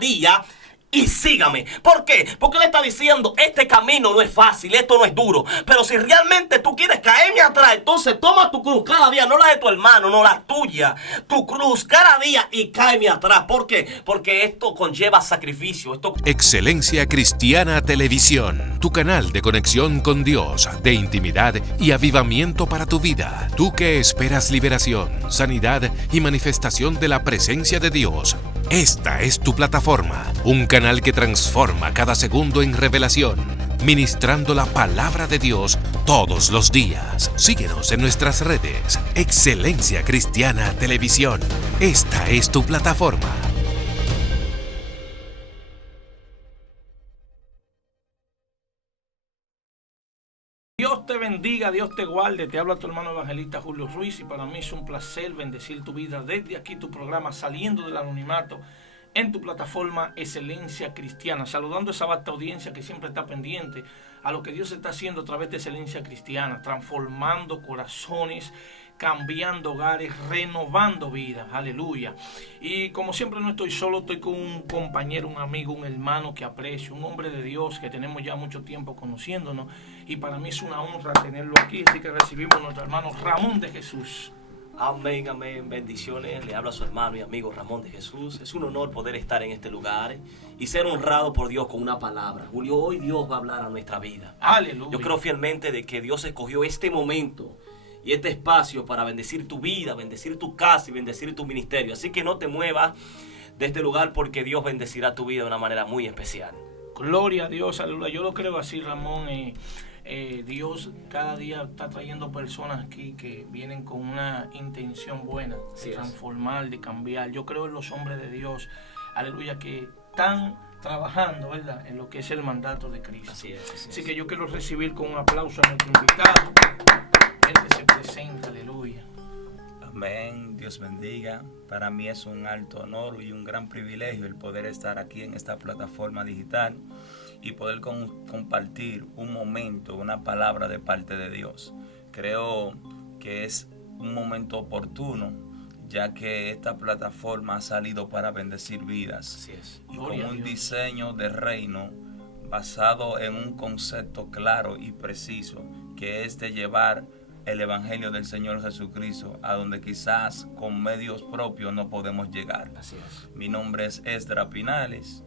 día y sígame. ¿Por qué? Porque él está diciendo, este camino no es fácil, esto no es duro. Pero si realmente tú quieres caerme atrás, entonces toma tu cruz cada día, no la de tu hermano, no la tuya. Tu cruz cada día y cáeme atrás. ¿Por qué? Porque esto conlleva sacrificio. Excelencia Cristiana Televisión, tu canal de conexión con Dios, de intimidad y avivamiento para tu vida. Tú que esperas liberación, sanidad y manifestación de la presencia de Dios. Esta es tu plataforma, un canal que transforma cada segundo en revelación, ministrando la palabra de Dios todos los días. Síguenos en nuestras redes, Excelencia Cristiana Televisión. Esta es tu plataforma. Dios te bendiga, Dios te guarde. Te habla tu hermano evangelista Julio Ruiz y para mí es un placer bendecir tu vida desde aquí, tu programa Saliendo del Anonimato, en tu plataforma Excelencia Cristiana. Saludando a esa vasta audiencia que siempre está pendiente a lo que Dios está haciendo a través de Excelencia Cristiana, transformando corazones, cambiando hogares, renovando vidas. Aleluya. Y como siempre no estoy solo, estoy con un compañero, un amigo, un hermano que aprecio, un hombre de Dios que tenemos ya mucho tiempo conociéndonos. Y para mí es una honra tenerlo aquí. Así que recibimos a nuestro hermano Ramón de Jesús. Amén, amén, bendiciones. Le habla a su hermano y amigo Ramón de Jesús. Es un honor poder estar en este lugar y ser honrado por Dios con una palabra. Julio, hoy Dios va a hablar a nuestra vida. Aleluya. Yo creo fielmente de que Dios escogió este momento y este espacio para bendecir tu vida, bendecir tu casa y bendecir tu ministerio. Así que no te muevas de este lugar porque Dios bendecirá tu vida de una manera muy especial. Gloria a Dios, aleluya. Yo lo creo así, Ramón. Dios cada día está trayendo personas aquí que vienen con una intención buena de transformar, de cambiar. Yo creo en los hombres de Dios, aleluya, que están trabajando, ¿verdad?, en lo que es el mandato de Cristo. Así que yo quiero recibir con un aplauso a nuestro invitado, el que se presenta, aleluya. Amén, Dios bendiga. Para mí es un alto honor y un gran privilegio el poder estar aquí en esta plataforma digital y poder compartir un momento, una palabra de parte de Dios. Creo que es un momento oportuno, ya que esta plataforma ha salido para bendecir vidas. Así es. Y con un diseño de reino basado en un concepto claro y preciso, que es de llevar el Evangelio del Señor Jesucristo a donde quizás con medios propios no podemos llegar. Así es. Mi nombre es Esdra Pinales.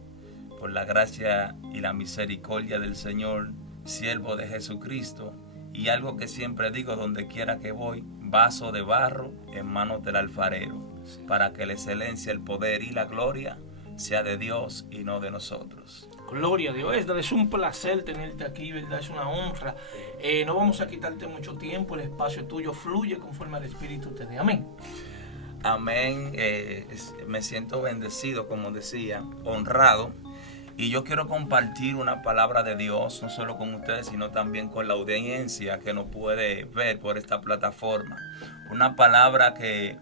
Por la gracia y la misericordia del Señor, siervo de Jesucristo, y algo que siempre digo donde quiera que voy, vaso de barro en manos del alfarero, para que la excelencia, el poder y la gloria sea de Dios y no de nosotros. Gloria a Dios. Esdra, es un placer tenerte aquí, ¿verdad? Es una honra. No vamos a quitarte mucho tiempo, el espacio tuyo fluye conforme al Espíritu te dé. Amén. Amén. Me siento bendecido, como decía, honrado. Y yo quiero compartir una palabra de Dios, no solo con ustedes, sino también con la audiencia que nos puede ver por esta plataforma. Una palabra que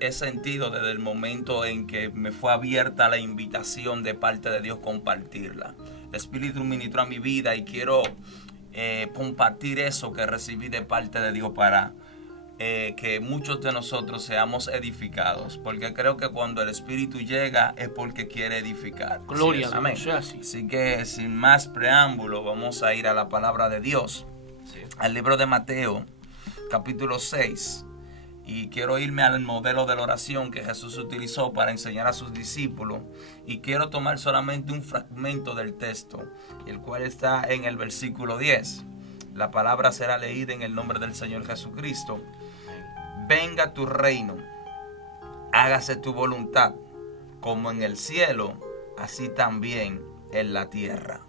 he sentido desde el momento en que me fue abierta la invitación de parte de Dios compartirla. El Espíritu ministró a mi vida y quiero compartir eso que recibí de parte de Dios para que muchos de nosotros seamos edificados, porque creo que cuando el Espíritu llega es porque quiere edificar. Gloria a Dios. Dios. Así que sin más preámbulo vamos a ir a la palabra de Dios, al libro de Mateo capítulo 6, y quiero irme al modelo de la oración que Jesús utilizó para enseñar a sus discípulos, y quiero tomar solamente un fragmento del texto, el cual está en el versículo 10. La palabra será leída en el nombre del Señor Jesucristo. Venga tu reino, hágase tu voluntad, como en el cielo, así también en la tierra.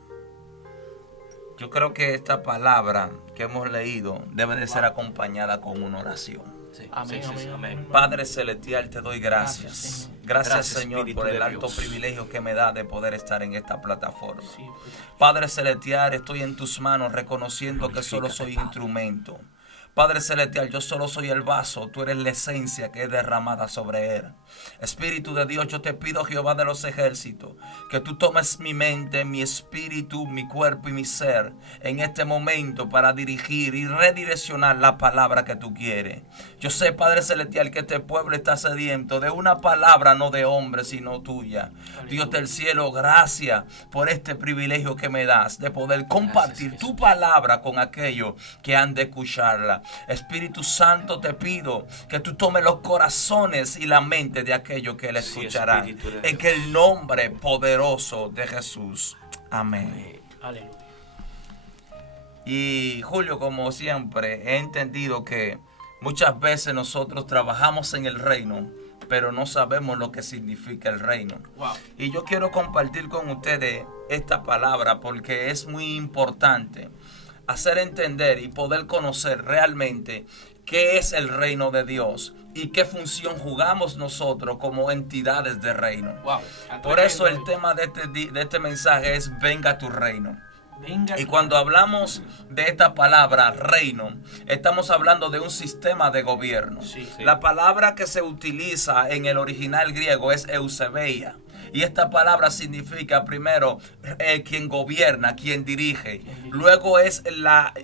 Yo creo que esta palabra que hemos leído debe de ser acompañada con una oración. Amén, amén. Padre celestial, te doy gracias. Gracias, Señor, Espíritu por el de alto Dios. privilegio que me da de poder estar en esta plataforma. Sí, Padre celestial, estoy en tus manos reconociendo que solo soy instrumento. Padre celestial, yo solo soy el vaso, tú eres la esencia que es derramada sobre él. Espíritu de Dios, yo te pido, Jehová de los ejércitos, que tú tomes mi mente, mi espíritu, mi cuerpo y mi ser en este momento para dirigir y redireccionar la palabra que tú quieres. Yo sé, Padre celestial, que este pueblo está sediento de una palabra, no de hombre, sino tuya. Dios del cielo, gracias por este privilegio que me das de poder compartir tu palabra con aquellos que han de escucharla. Espíritu Santo, te pido que tú tomes los corazones y la mente de aquellos que la escucharán. En el nombre poderoso de Jesús. Amén. Aleluya. Y Julio, como siempre, he entendido que muchas veces nosotros trabajamos en el reino, pero no sabemos lo que significa el reino. Wow. Y yo quiero compartir con ustedes esta palabra porque es muy importante hacer entender y poder conocer realmente qué es el reino de Dios y qué función jugamos nosotros como entidades de reino. Wow. Por eso el tema de este mensaje es venga tu reino. Y cuando hablamos de esta palabra reino, estamos hablando de un sistema de gobierno. Sí. La palabra que se utiliza en el original griego es eusebeia. Y esta palabra significa primero quien gobierna, quien dirige. Luego es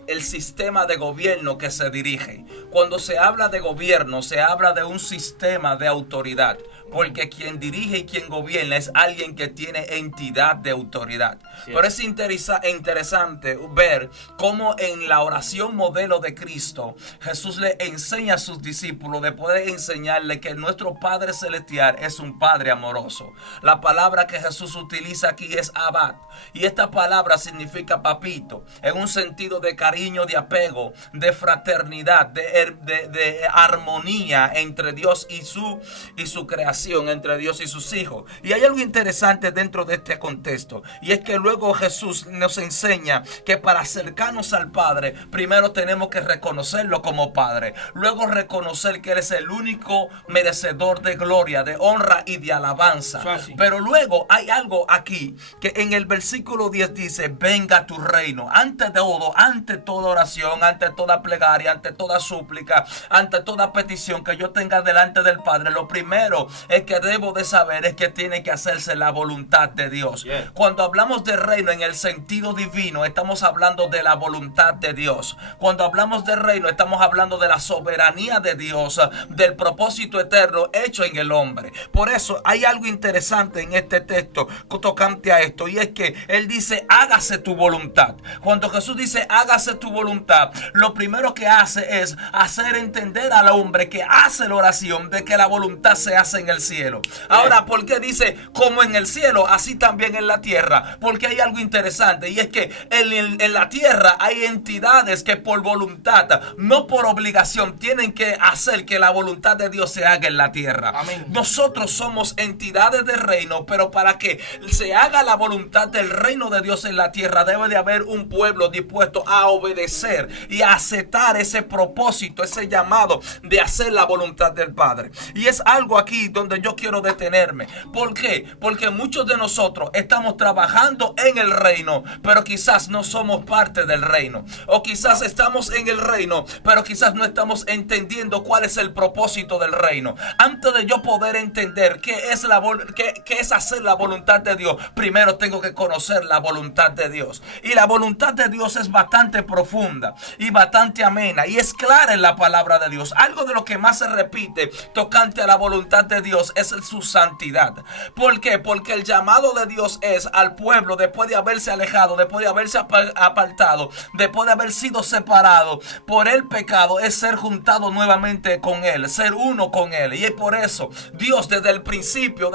el sistema de gobierno que se dirige. Cuando se habla de gobierno, se habla de un sistema de autoridad. Porque quien dirige y quien gobierna es alguien que tiene entidad de autoridad. Sí. Pero es interesante ver cómo en la oración modelo de Cristo, Jesús le enseña a sus discípulos de poder enseñarle que nuestro Padre Celestial es un Padre amoroso. La palabra que Jesús utiliza aquí es Abba. Y esta palabra significa papito, en un sentido de cariño, de apego, de fraternidad, de armonía entre Dios y su creación, entre Dios y sus hijos. Y hay algo interesante dentro de este contexto, y es que luego Jesús nos enseña que para acercarnos al Padre, primero tenemos que reconocerlo como Padre, luego reconocer que Él es el único merecedor de gloria, de honra y de alabanza. Pero luego hay algo aquí que en el versículo 10 dice: venga tu reino. Ante toda oración, ante toda plegaria, ante toda súplica, ante toda petición que yo tenga delante del Padre, lo primero es que debo de saber es que tiene que hacerse la voluntad de Dios. Yeah. Cuando hablamos de reino en el sentido divino, estamos hablando de la voluntad de Dios. Cuando hablamos de reino, estamos hablando de la soberanía de Dios, del propósito eterno hecho en el hombre. Por eso hay algo interesante en este texto tocante a esto, y es que Él dice: hágase tu voluntad. Cuando Jesús dice hágase tu voluntad, lo primero que hace es hacer entender al hombre que hace la oración de que la voluntad se hace en el cielo. Ahora, ¿por qué dice como en el cielo, así también en la tierra? Porque hay algo interesante, y es que en la tierra hay entidades que por voluntad, no por obligación, tienen que hacer que la voluntad de Dios se haga en la tierra. Amén. Nosotros somos entidades de reino, pero para que se haga la voluntad del reino de Dios en la tierra, debe de haber un pueblo dispuesto a obedecer y a aceptar ese propósito, ese llamado de hacer la voluntad del Padre. Y es algo aquí donde yo quiero detenerme. ¿Por qué? Porque muchos de nosotros estamos trabajando en el reino, pero quizás no somos parte del reino. O quizás estamos en el reino, pero quizás no estamos entendiendo cuál es el propósito del reino. Antes de yo poder entender qué es hacer la voluntad de Dios, primero tengo que conocer la voluntad de Dios. Y la voluntad de Dios es bastante profunda y bastante amena, y es clara en la palabra de Dios. Algo de lo que más se repite tocante a la voluntad de Dios es su santidad. ¿Por qué? Porque el llamado de Dios es al pueblo, después de haberse alejado, después de haberse apartado, después de haber sido separado por el pecado, es ser juntado nuevamente con Él, ser uno con Él. Y es por eso Dios desde el principio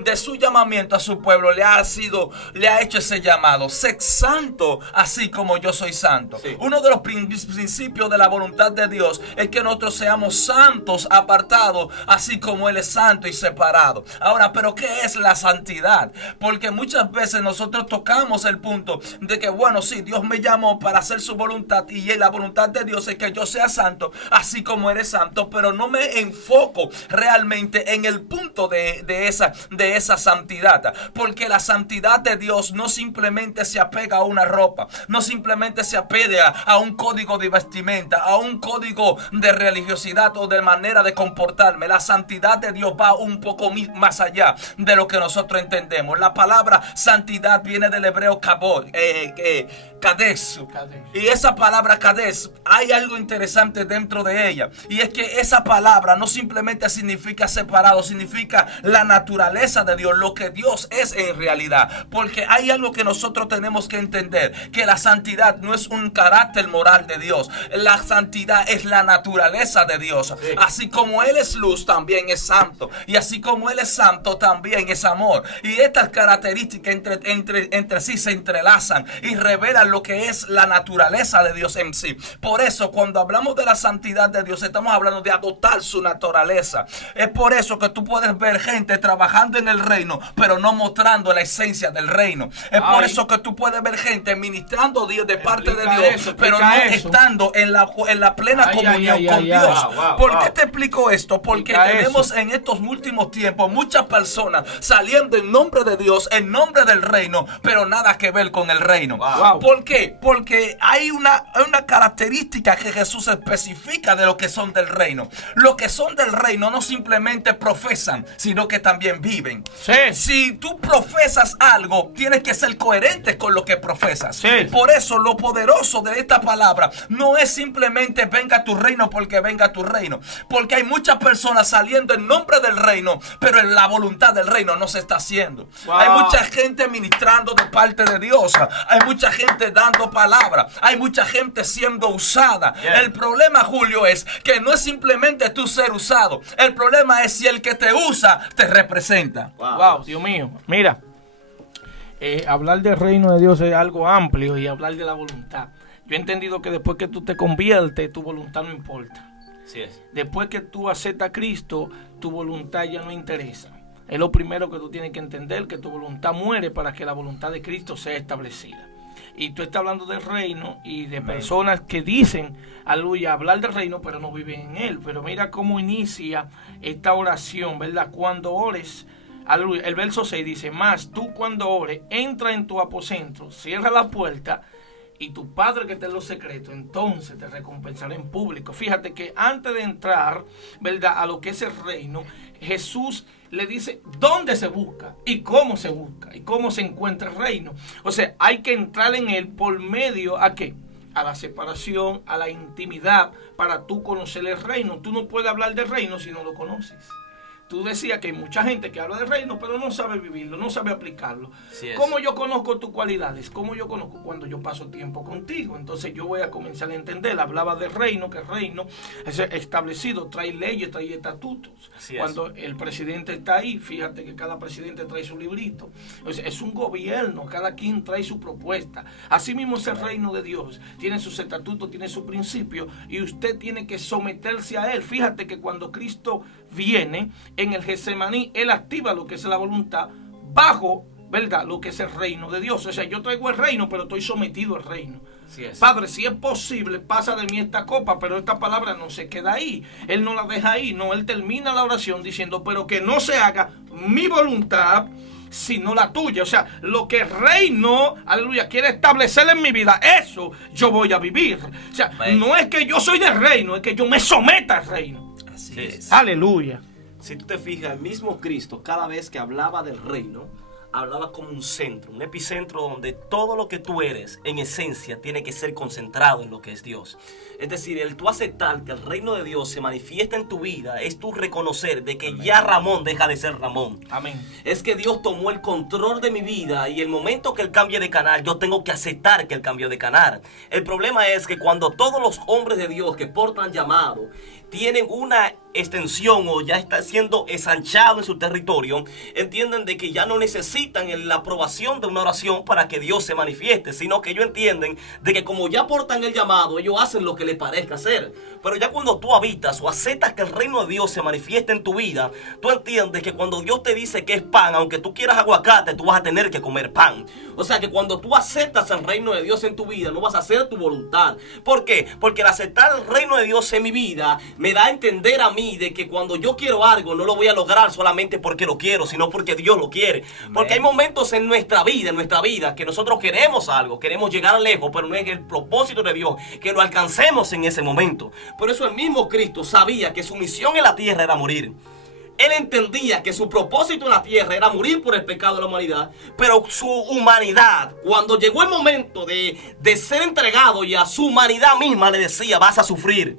de su llamamiento a su pueblo le ha hecho ese llamado: sé santo así como yo soy santo. Sí. Uno de los principios de la voluntad de Dios es que nosotros seamos santos, apartados, así así como Él es santo y separado. Ahora, ¿pero qué es la santidad? Porque muchas veces nosotros tocamos el punto de que, bueno, sí, Dios me llamó para hacer su voluntad y la voluntad de Dios es que yo sea santo, así como eres santo, pero no me enfoco realmente en el punto de esa santidad, porque la santidad de Dios no simplemente se apega a una ropa, no simplemente se apega a un código de vestimenta, a un código de religiosidad o de manera de comportarme. La santidad de Dios va un poco más allá de lo que nosotros entendemos. La palabra santidad viene del hebreo Kadesh. Y esa palabra Kadesh, hay algo interesante dentro de ella, y es que esa palabra no simplemente significa separado, significa la naturaleza de Dios, lo que Dios es en realidad. Porque hay algo que nosotros tenemos que entender, que la santidad no es un carácter moral de Dios, la santidad es la naturaleza de Dios. Sí. Así como Él es luz, también es santo, y así como Él es santo, también es amor. Y estas características entre sí se entrelazan y revelan lo que es la naturaleza de Dios en sí. Por eso, cuando hablamos de la santidad de Dios, estamos hablando de adoptar su naturaleza. Es por eso que tú puedes ver gente trabajando en el reino, pero no mostrando la esencia del reino. Es por eso que tú puedes ver gente ministrando Dios de parte de Dios, pero no estando en la plena comunión con Dios. ¿Por qué te explico esto? Porque tenemos en estos últimos tiempos muchas personas saliendo en nombre de Dios, en nombre del reino, pero nada que ver con el reino. ¿Por qué? Porque hay una característica que Jesús especifica de lo que son del reino. Los que son del reino no simplemente profesan, sino que también viven. Sí. Si tú profesas algo, tienes que ser coherente con lo que profesas. Sí. Por eso lo poderoso de esta palabra no es simplemente venga tu reino porque venga tu reino. Porque hay muchas personas saliendo en nombre del reino, pero en la voluntad del reino no se está haciendo. Hay mucha gente ministrando de parte de Dios. Hay mucha gente dando palabra. Hay mucha gente siendo usada. El problema, Julio, es que no es simplemente tú ser usado. El problema es si el que te usa te representa. Wow, Dios mío. Mira, hablar del reino de Dios es algo amplio, y hablar de la voluntad. Yo he entendido que después que tú te conviertes, tu voluntad no importa. Así es. Después que tú aceptas a Cristo, tu voluntad ya no interesa. Es lo primero que tú tienes que entender, que tu voluntad muere para que la voluntad de Cristo sea establecida. Y tú estás hablando del reino y de personas que dicen, aleluya, hablar del reino, pero no viven en él. Pero mira cómo inicia esta oración, ¿verdad? Cuando ores, aleluya, el verso 6 dice, mas tú cuando ores, entra en tu aposento, cierra la puerta, y tu Padre que está en los secretos, entonces te recompensará en público. Fíjate que antes de entrar, ¿verdad?, a lo que es el reino, Jesús le dice dónde se busca y cómo se encuentra el reino. O sea, hay que entrar en él por medio ¿a qué? A la separación, a la intimidad, para tú conocer el reino. Tú no puedes hablar del reino si no lo conoces. Tú decías que hay mucha gente que habla del reino, pero no sabe vivirlo, no sabe aplicarlo. ¿Cómo yo conozco tus cualidades? ¿Cómo yo conozco? Cuando yo paso tiempo contigo. Entonces yo voy a comenzar a entender. Hablaba del reino, que el reino es establecido, trae leyes, trae estatutos. Cuando el presidente está ahí, fíjate que cada presidente trae su librito. Es un gobierno, cada quien trae su propuesta. Así mismo es el reino de Dios. Tiene sus estatutos, tiene su principio, y usted tiene que someterse a él. Fíjate que cuando Cristo viene en el Getsemaní, él activa lo que es la voluntad bajo, ¿verdad?, lo que es el reino de Dios. O sea, yo traigo el reino, pero estoy sometido al reino. Padre, si es posible, pasa de mí esta copa, pero esta palabra no se queda ahí. Él no la deja ahí. No, él termina la oración diciendo, pero que no se haga mi voluntad, sino la tuya. O sea, lo que el reino, aleluya, quiere establecer en mi vida, eso yo voy a vivir. O sea, no es que yo soy del reino, es que yo me someta al reino. Así es. Aleluya. Si tú te fijas, el mismo Cristo, cada vez que hablaba del reino, hablaba como un centro, un epicentro donde todo lo que tú eres, en esencia, tiene que ser concentrado en lo que es Dios. Es decir, el tú aceptar que el reino de Dios se manifiesta en tu vida, es tu reconocer de que Amén. Ya Ramón deja de ser Ramón. Amén. Es que Dios tomó el control de mi vida, y el momento que Él cambie de canal, yo tengo que aceptar que Él cambió de canal. El problema es que cuando todos los hombres de Dios que portan llamado tienen una extensión o ya está siendo ensanchado en su territorio, entienden de que ya no necesitan la aprobación de una oración para que Dios se manifieste, sino que ellos entienden de que como ya portan el llamado, ellos hacen lo que les parezca hacer. Pero ya cuando tú habitas o aceptas que el reino de Dios se manifieste en tu vida, tú entiendes que cuando Dios te dice que es pan, aunque tú quieras aguacate, tú vas a tener que comer pan. O sea que cuando tú aceptas el reino de Dios en tu vida, no vas a hacer tu voluntad. ¿Por qué? Porque el aceptar el reino de Dios en mi vida me da a entender a mí de que cuando yo quiero algo no lo voy a lograr solamente porque lo quiero, sino porque Dios lo quiere. Amén. Porque hay momentos en nuestra vida que nosotros queremos algo, queremos llegar lejos, pero no es el propósito de Dios que lo alcancemos en ese momento. Por eso el mismo Cristo sabía que su misión en la tierra era morir. Él entendía que su propósito en la tierra era morir por el pecado de la humanidad, pero su humanidad, cuando llegó el momento de ser entregado ya, su humanidad misma le decía: vas a sufrir,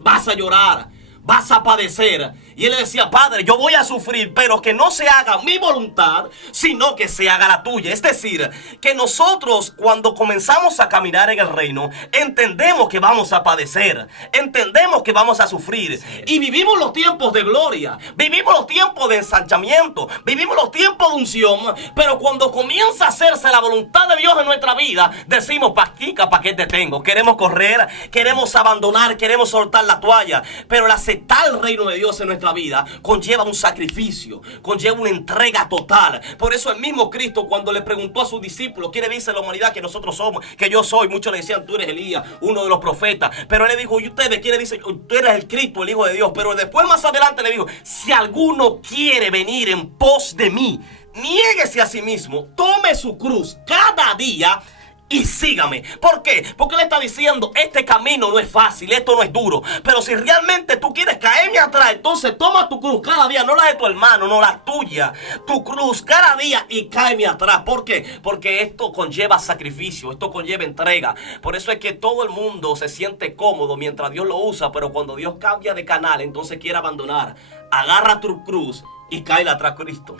vas a llorar, vas a padecer. Y él le decía: Padre, yo voy a sufrir, pero que no se haga mi voluntad, sino que se haga la tuya. Es decir, que nosotros cuando comenzamos a caminar en el reino, entendemos que vamos a padecer, entendemos que vamos a sufrir. Sí. Y vivimos los tiempos de gloria, vivimos los tiempos de ensanchamiento, vivimos los tiempos de unción. Pero cuando comienza a hacerse la voluntad de Dios en nuestra vida, decimos: Pastica, ¿para qué te tengo? Queremos correr, queremos abandonar, queremos soltar la toalla. Pero el aceptar el reino de Dios en nuestra vida conlleva un sacrificio, conlleva una entrega total. Por eso el mismo Cristo, cuando le preguntó a sus discípulos: ¿quién dice la humanidad que nosotros somos, que yo soy? Muchos le decían: tú eres Elías, uno de los profetas. Pero él le dijo: ¿y ustedes quién dicen? Tú eres el Cristo, el Hijo de Dios. Pero después, más adelante, le dijo: si alguno quiere venir en pos de mí, niéguese a sí mismo, tome su cruz cada día y sígame. ¿Por qué? Porque él está diciendo: este camino no es fácil, esto no es duro, pero si realmente tú quieres caerme atrás, entonces toma tu cruz cada día, no la de tu hermano, no la tuya, tu cruz cada día y cáeme atrás. ¿Por qué? Porque esto conlleva sacrificio, esto conlleva entrega. Por eso es que todo el mundo se siente cómodo mientras Dios lo usa, pero cuando Dios cambia de canal, entonces quiere abandonar. Agarra tu cruz y cáela atrás, Cristo.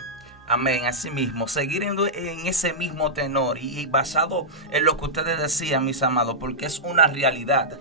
Amén, así mismo, seguir en ese mismo tenor y basado en lo que ustedes decían, mis amados, porque es una realidad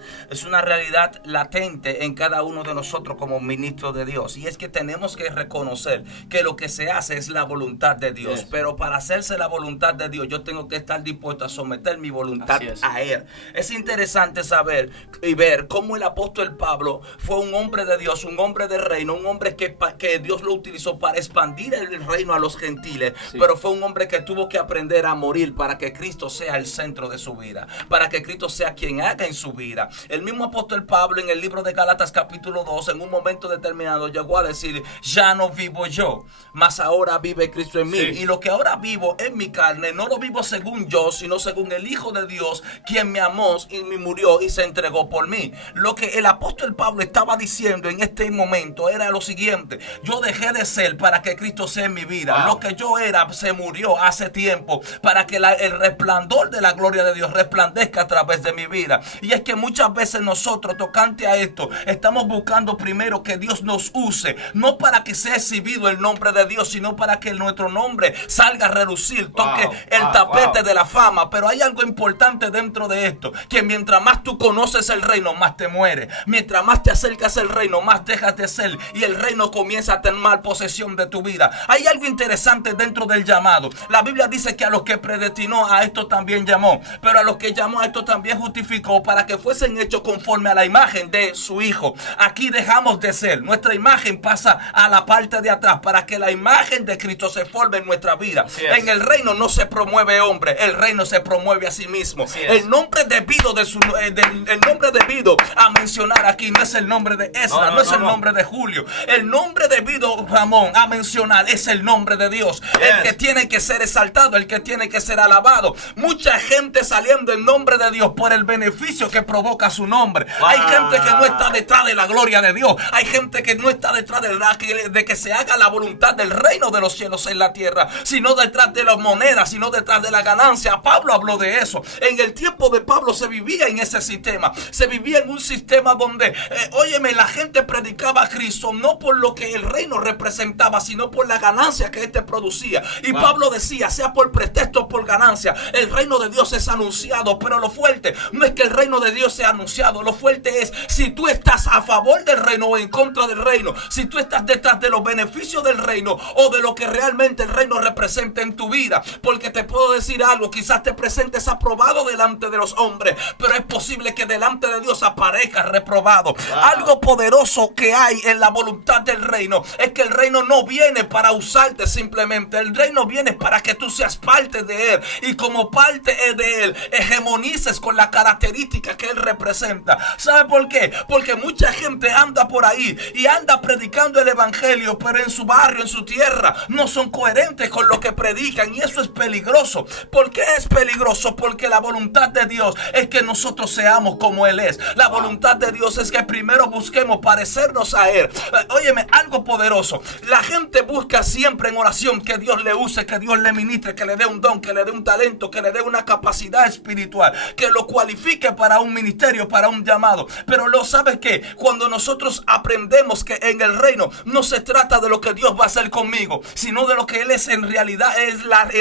latente en cada uno de nosotros como ministros de Dios. Y es que tenemos que reconocer que lo que se hace es la voluntad de Dios, pero para hacerse la voluntad de Dios yo tengo que estar dispuesto a someter mi voluntad a Él. Es interesante saber y ver cómo el apóstol Pablo fue un hombre de Dios, un hombre de reino, un hombre que Dios lo utilizó para expandir el reino a los gentiles, pero fue un hombre que tuvo que aprender a morir para que Cristo sea el centro de su vida, para que Cristo sea quien haga en su vida. El mismo apóstol Pablo en el libro de Gálatas capítulo 2, en un momento determinado llegó a decir: ya no vivo yo, mas ahora vive Cristo en mí, y lo que ahora vivo en mi carne no lo vivo según yo, sino según el Hijo de Dios, quien me amó y me murió y se entregó por mí. Lo que el apóstol Pablo estaba diciendo en este momento era lo siguiente: yo dejé de ser para que Cristo sea en mi vida. Lo que yo era se murió hace tiempo para que el resplandor de la gloria de Dios resplandezca a través de mi vida. Y es que muchas veces nosotros, tocante a esto, estamos buscando primero que Dios nos use, no para que sea exhibido el nombre de Dios, sino para que nuestro nombre salga a relucir, toque el tapete de la fama. Pero hay algo importante dentro de esto, que mientras más tú conoces el reino, más te mueres. Mientras más te acercas al reino, más dejas de ser, y el reino comienza a tener posesión de tu vida. Hay algo interesante dentro del llamado. La Biblia dice que a los que predestinó, a esto también llamó, pero a los que llamó, a esto también justificó, para que fuesen hechos conforme a la imagen de su Hijo. Aquí dejamos de ser, nuestra imagen pasa a la parte de atrás para que la imagen de Cristo se forme en nuestra vida. En el reino no se promueve hombre, el reino se promueve a sí mismo. El nombre debido el nombre debido a mencionar aquí no es el nombre de Ezra, no es el nombre de Julio. El nombre debido, Ramón, a mencionar es el nombre de Dios. El que tiene que ser exaltado, el que tiene que ser alabado. Mucha gente saliendo en nombre de Dios por el beneficio que provoca su nombre. Hay gente que no está detrás de la gloria de Dios. Hay gente que no está detrás de que se haga la voluntad del reino de los cielos en la tierra, sino detrás de las monedas, sino detrás de la ganancia. Pablo habló de eso. En el tiempo de Pablo se vivía en ese sistema. Se vivía en un sistema donde, óyeme, la gente predicaba a Cristo no por lo que el reino representaba, sino por la ganancia que realmente producía. Y Pablo decía, sea por pretexto o por ganancia, el reino de Dios es anunciado. Pero lo fuerte no es que el reino de Dios sea anunciado, lo fuerte es si tú estás a favor del reino o en contra del reino, si tú estás detrás de los beneficios del reino o de lo que realmente el reino representa en tu vida. Porque te puedo decir algo, quizás te presentes aprobado delante de los hombres, pero es posible que delante de Dios aparezcas reprobado. Algo poderoso que hay en la voluntad del reino es que el reino no viene para usarte simplemente, el reino viene para que tú seas parte de él, y como parte de él hegemonices con la característica que él representa. ¿Sabe por qué? Porque mucha gente anda por ahí y anda predicando el evangelio, pero en su barrio, en su tierra, no son coherentes con lo que predican, y eso es peligroso. ¿Por qué es peligroso? Porque la voluntad de Dios es que nosotros seamos como él es. La voluntad de Dios es que primero busquemos parecernos a él. Óyeme, algo poderoso. La gente busca siempre en oración que Dios le use, que Dios le ministre, que le dé un don, que le dé un talento, que le dé una capacidad espiritual, que lo cualifique para un ministerio, para un llamado. Pero lo sabes que cuando nosotros aprendemos que en el reino no se trata de lo que Dios va a hacer conmigo, sino de lo que él es en realidad, él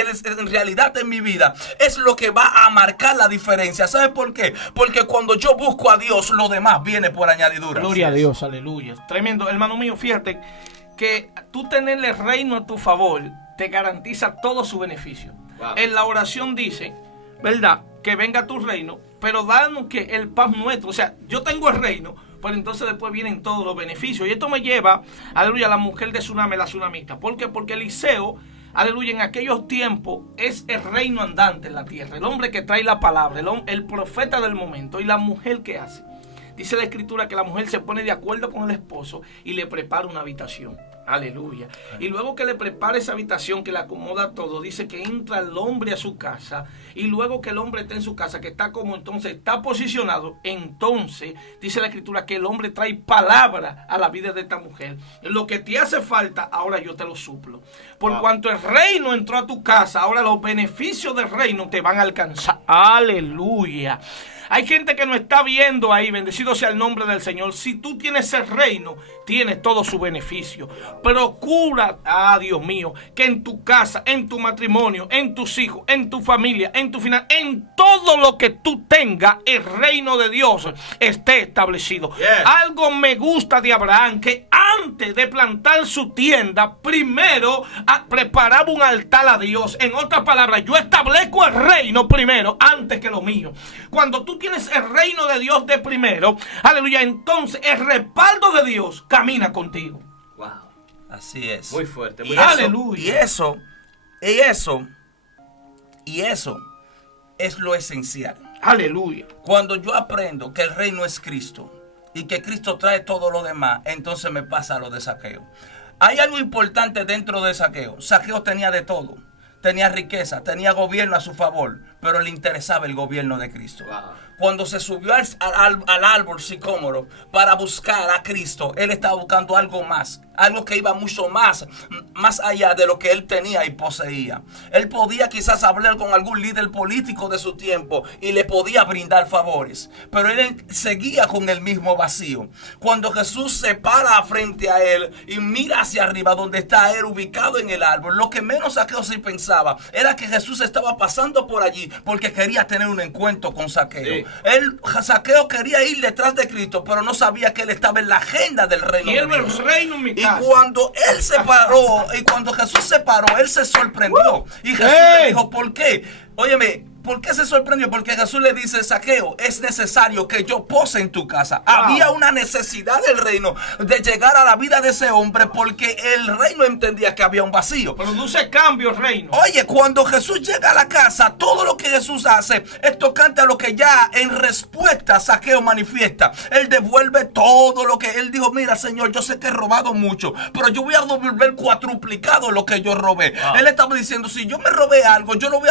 es en realidad en mi vida, es lo que va a marcar la diferencia. ¿Sabes por qué? Porque cuando yo busco a Dios, lo demás viene por añadidura. Gloria a Dios, aleluya. Tremendo, hermano mío, fíjate que tú tener el reino a tu favor te garantiza todo su beneficio. En la oración dice, ¿verdad?, que venga tu reino, pero danos que el pan nuestro, o sea, yo tengo el reino, pero entonces después vienen todos los beneficios. Y esto me lleva, aleluya, a la mujer de Tsunami, la tsunamita. ¿Por qué? Porque Eliseo, aleluya, en aquellos tiempos es el reino andante en la tierra, el hombre que trae la palabra, el profeta del momento. Y la mujer, ¿qué hace? Dice la escritura que la mujer se pone de acuerdo con el esposo y le prepara una habitación. Aleluya. Y luego que le prepara esa habitación, que le acomoda todo, dice que entra el hombre a su casa. Y luego que el hombre está en su casa, que está como entonces, está posicionado, entonces dice la escritura que el hombre trae palabra a la vida de esta mujer. Lo que te hace falta, ahora yo te lo suplo. Por cuanto el reino entró a tu casa, ahora los beneficios del reino te van a alcanzar. Aleluya. Hay gente que nos está viendo ahí, bendecido sea el nombre del Señor. Si tú tienes el reino, tienes todo su beneficio. Procura, Dios mío, que en tu casa, en tu matrimonio, en tus hijos, en tu familia, en tu final, en todo lo que tú tengas, el reino de Dios esté establecido. Algo me gusta de Abraham, que antes de plantar su tienda, primero preparaba un altar a Dios. En otras palabras, yo establezco el reino primero, antes que lo mío. Cuando tú tienes el reino de Dios de primero, aleluya, entonces el respaldo de Dios camina contigo. Wow. Así es. Muy fuerte. Y aleluya. Eso es lo esencial. Aleluya. Cuando yo aprendo que el reino es Cristo y que Cristo trae todo lo demás, entonces me pasa lo de Zaqueo. Hay algo importante dentro de Zaqueo. Zaqueo tenía de todo. Tenía riqueza, tenía gobierno a su favor, pero le interesaba el gobierno de Cristo. Wow. Cuando se subió al árbol sicómoro para buscar a Cristo, él estaba buscando algo más, algo que iba mucho más allá de lo que él tenía y poseía. Él podía quizás hablar con algún líder político de su tiempo y le podía brindar favores, pero él seguía con el mismo vacío. Cuando Jesús se para frente a él y mira hacia arriba donde está él ubicado en el árbol, lo que menos Zaqueo sí pensaba era que Jesús estaba pasando por allí porque quería tener un encuentro con Zaqueo. Sí. Zaqueo quería ir detrás de Cristo, pero no sabía que él estaba en la agenda del reino de Dios. Y cuando él se paró, y cuando Jesús se paró, él se sorprendió. Y Jesús le dijo, ¿por qué? Óyeme, ¿por qué se sorprendió? Porque Jesús le dice, Zaqueo, es necesario que yo pose en tu casa. Wow. Había una necesidad del reino de llegar a la vida de ese hombre porque el reino entendía que había un vacío. Produce cambio el reino. Oye, cuando Jesús llega a la casa, todo lo que Jesús hace es tocante a lo que ya en respuesta Zaqueo manifiesta. Él devuelve todo lo que él dijo. Mira, Señor, yo sé que he robado mucho, pero yo voy a devolver cuatruplicado lo que yo robé. Wow. Él estaba diciendo, si yo me robé algo, yo lo voy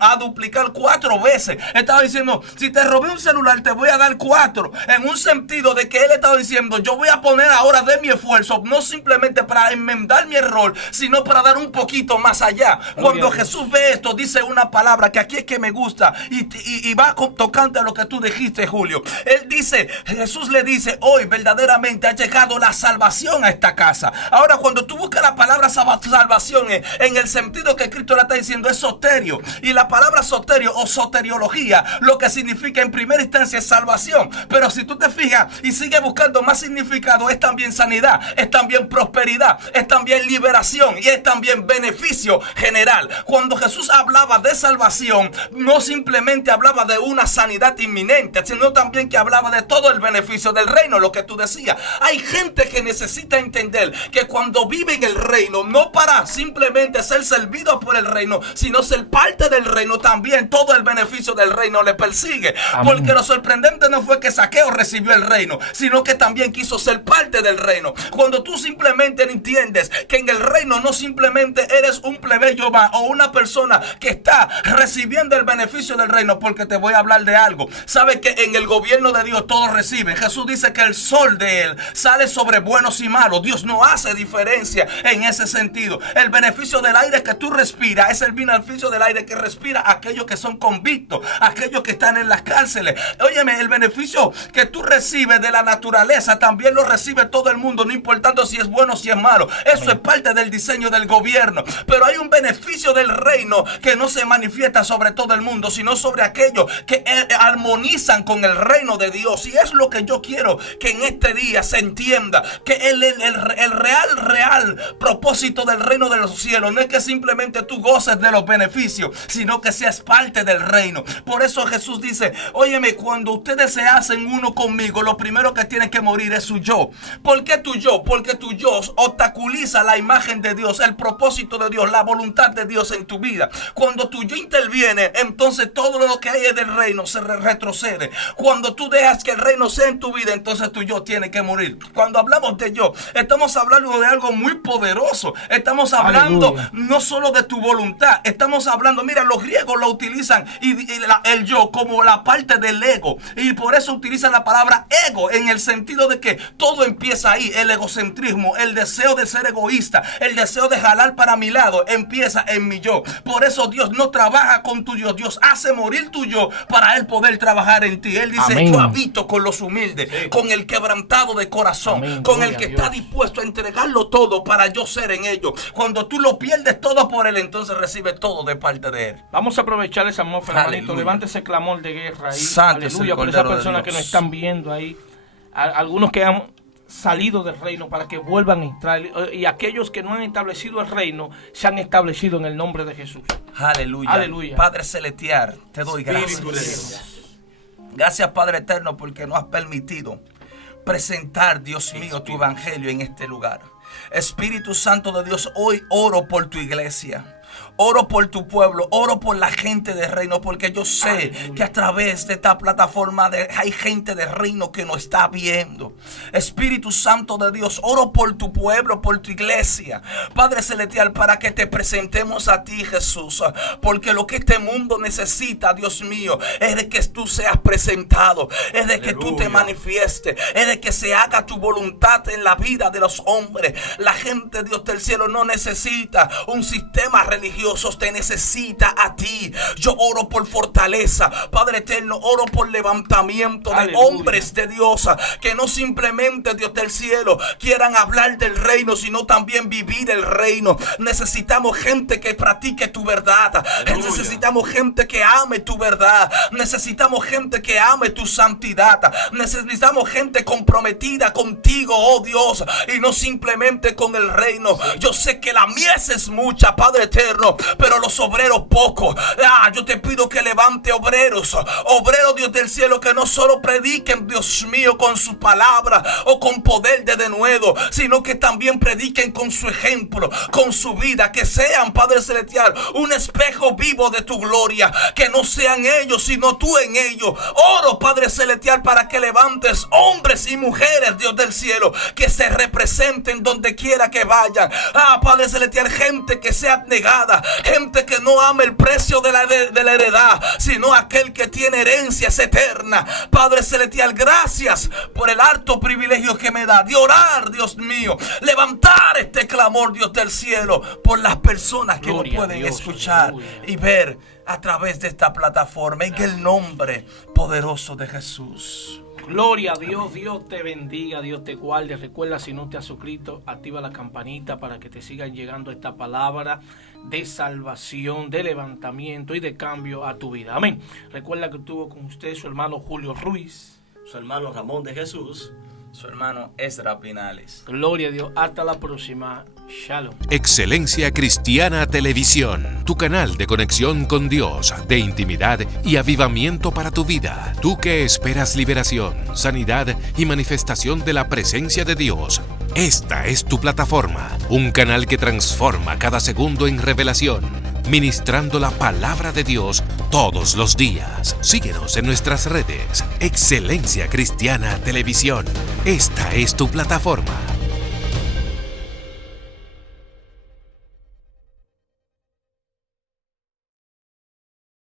a duplicar por 4 veces. Estaba diciendo, si te robé un celular, te voy a dar 4. En un sentido de que él estaba diciendo, yo voy a poner ahora de mi esfuerzo, no simplemente para enmendar mi error, sino para dar un poquito más allá. Cuando Jesús ve esto, dice una palabra que aquí es que me gusta y va tocante a lo que tú dijiste, Julio. Él dice, Jesús le dice, hoy verdaderamente ha llegado la salvación a esta casa. Ahora, cuando tú buscas la palabra salvación en el sentido que Cristo la está diciendo, es soterio. Y la palabra soterio o soteriología, lo que significa en primera instancia es salvación. Pero si tú te fijas y sigues buscando más significado, es también sanidad, es también prosperidad, es también liberación y es también beneficio general. Cuando Jesús hablaba de salvación, no simplemente hablaba de una sanidad inminente, sino también que hablaba de todo el beneficio del reino, lo que tú decías. Hay gente que necesita entender que cuando vive en el reino, no para simplemente ser servido por el reino, sino ser parte del reino, también todo el beneficio del reino le persigue. Amén. Porque lo sorprendente no fue que Zaqueo recibió el reino, sino que también quiso ser parte del reino. Cuando tú simplemente entiendes que en el reino no simplemente eres un plebeyo más o una persona que está recibiendo el beneficio del reino, porque te voy a hablar de algo. Sabes que en el gobierno de Dios todos reciben. Jesús dice que el sol de él sale sobre buenos y malos. Dios no hace diferencia en ese sentido. El beneficio del aire que tú respiras es el beneficio del aire que respira aquellos que son convictos, aquellos que están en las cárceles. Óyeme, el beneficio que tú recibes de la naturaleza también lo recibe todo el mundo, no importando si es bueno o si es malo. Eso es parte del diseño del gobierno. Pero hay un beneficio del reino que no se manifiesta sobre todo el mundo, sino sobre aquellos que armonizan con el reino de Dios. Y es lo que yo quiero que en este día se entienda, que el real propósito del reino de los cielos no es que simplemente tú goces de los beneficios, sino que seas parte del reino. Por eso Jesús dice, óyeme, cuando ustedes se hacen uno conmigo, lo primero que tiene que morir es su yo. ¿Por qué tu yo? Porque tu yo obstaculiza la imagen de Dios, el propósito de Dios, la voluntad de Dios en tu vida. Cuando tu yo interviene, entonces todo lo que hay del reino se retrocede. Cuando tú dejas que el reino sea en tu vida, entonces tu yo tiene que morir. Cuando hablamos de yo, estamos hablando de algo muy poderoso. Estamos hablando no solo de tu voluntad, estamos hablando, mira, los griegos lo utilizan el yo como la parte del ego, y por eso utilizan la palabra ego en el sentido de que todo empieza ahí. El egocentrismo, el deseo de ser egoísta, el deseo de jalar para mi lado, empieza en mi yo. Por eso Dios no trabaja con tu yo, Dios hace morir tu yo para él poder trabajar en ti. Él dice, amén, yo habito con los humildes, sí, con el quebrantado de corazón, amén, con el que está dispuesto a entregarlo todo para yo ser en ello. Cuando tú lo pierdes todo por él, entonces recibes todo de parte de él. Vamos a aprovechar esa atmósfera, hermanito. Levante ese clamor de guerra ahí. Santo, aleluya, por esas personas que nos están viendo ahí. Algunos que han salido del reino para que vuelvan a entrar, y aquellos que no han establecido el reino se han establecido en el nombre de Jesús. Aleluya. Aleluya. Padre celestial, te doy gracias. Gracias, Padre eterno, porque nos has permitido presentar, Dios mío, tu evangelio en este lugar. Espíritu Santo de Dios, hoy oro por tu iglesia. Oro por tu pueblo, oro por la gente de reino, porque yo sé que a través de esta plataforma hay gente de reino que nos está viendo. Espíritu Santo de Dios, oro por tu pueblo, por tu iglesia, Padre celestial, para que te presentemos a ti, Jesús, porque lo que este mundo necesita, Dios mío, es de que tú seas presentado, es de que tú te manifiestes, es de que se haga tu voluntad en la vida de los hombres. La gente, Dios del cielo, no necesita un sistema religioso, te necesita a ti. Yo oro por fortaleza, Padre eterno, oro por levantamiento de hombres de Dios, que no simplemente, Dios del cielo, quieran hablar del reino, sino también vivir el reino. Necesitamos gente que practique tu verdad. Aleluya. Necesitamos gente que ame tu verdad. Necesitamos gente que ame tu santidad. Necesitamos gente comprometida contigo, oh Dios, y no simplemente con el reino. Yo sé que la mies es mucha, Padre eterno, pero los obreros pocos. Yo te pido que levante obreros, Dios del cielo, que no solo prediquen, Dios mío, con su palabra o con poder de denuedo, sino que también prediquen con su ejemplo, con su vida, que sean, Padre celestial, un espejo vivo de tu gloria, que no sean ellos, sino tú en ellos. Oro, Padre celestial, para que levantes hombres y mujeres, Dios del cielo, que se representen donde quiera que vayan. Padre celestial, gente que sea negada, Gente que no ama el precio de la heredad, sino aquel que tiene herencias eternas. Padre celestial, gracias por el alto privilegio que me da de orar, Dios mío. Levantar este clamor, Dios del cielo, por las personas que Gloria lo pueden Dios, escuchar aleluya. y ver a través de esta plataforma, en el nombre poderoso de Jesús. Gloria a Dios, Dios te bendiga, Dios te guarde. Recuerda, si no te has suscrito, activa la campanita para que te sigan llegando esta palabra de salvación, de levantamiento y de cambio a tu vida. Amén. Recuerda que estuvo con usted su hermano Julio Ruiz. Su hermano Ramón de Jesús. Su hermano Ezra Pinales. Gloria a Dios. Hasta la próxima. Shalom. Excelencia Cristiana Televisión, tu canal de conexión con Dios, de intimidad y avivamiento para tu vida. Tú que esperas liberación, sanidad y manifestación de la presencia de Dios. Esta es tu plataforma, un canal que transforma cada segundo en revelación, ministrando la palabra de Dios todos los días. Síguenos en nuestras redes. Excelencia Cristiana Televisión. Esta es tu plataforma.